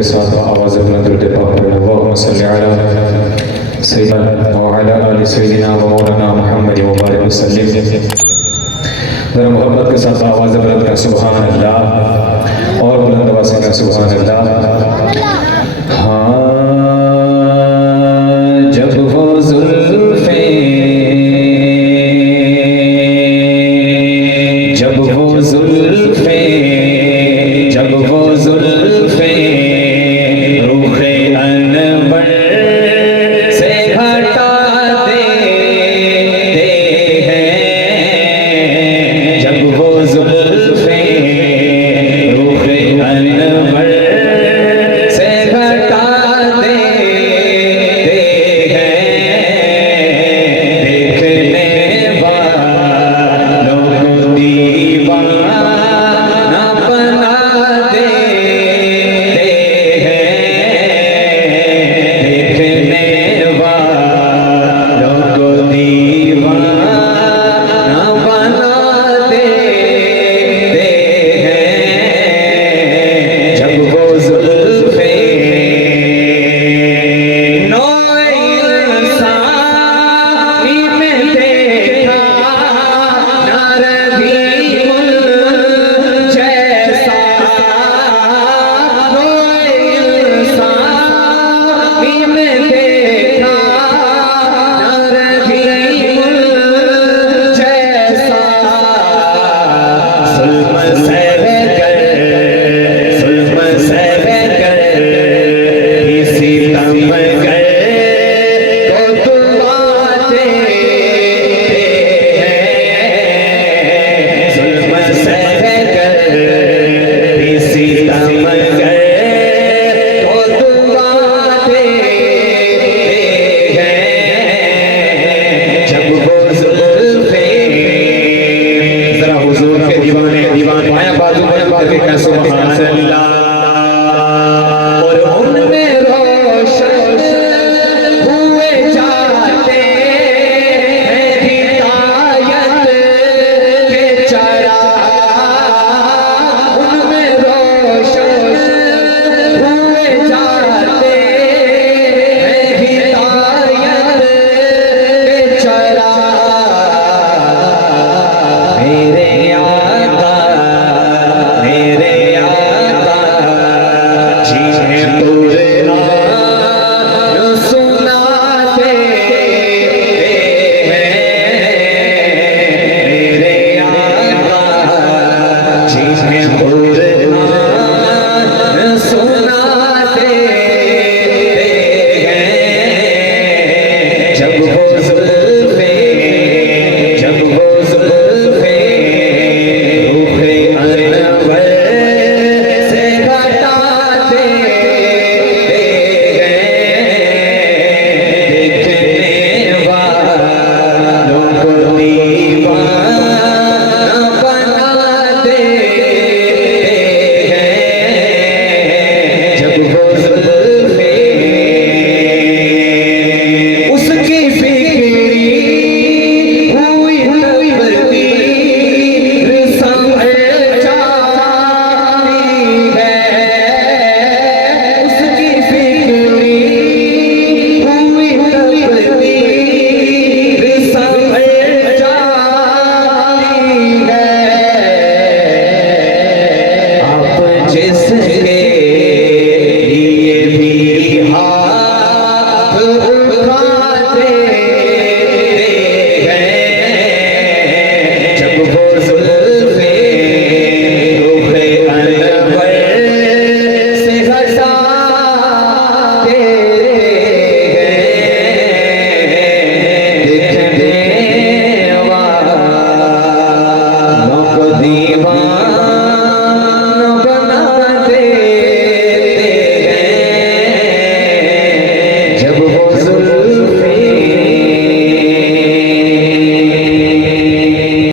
के साथ आवाज़ बुलंद करते पाक पढ़ना अल्लाहुम्मा सल्लि अला सय्यिदना व अला आलि सय्यिदिना व मौलाना मुहम्मद व बारिक वसल्लिम। ज़रा मोहब्बत के साथ आवाज़ बुलंद कर सुभान अल्लाह, और बुलंद आवाज़ से कर सुभान अल्लाह। हाँ, जब वो जुल्फ़े जब वो जुल्फ़े रूखे अनवर से हटा देते हैं, जब वो जुल्फ़े रूखे अनवर से हटा देते हैं, देखने वालों को दीवाना बना देते हैं, देखने वालों को दीवाना बना देते हैं, जब वो जुल्फ़े नौ-ए-इंसानी में देखा ना रहीमुल जैसा, नौ-ए-इंसानी में देखा ना रहीमुल जैसा, जुल्म सहकर किसी तमगर को दुआ देते हैं, जुल्म सहकर किसी तमगर को दुआ देते हैं, जब वो जुल्फ़े। ज़रा हुज़ूर के दीवाने पाया बाजू में करके सुभान अल्लाह।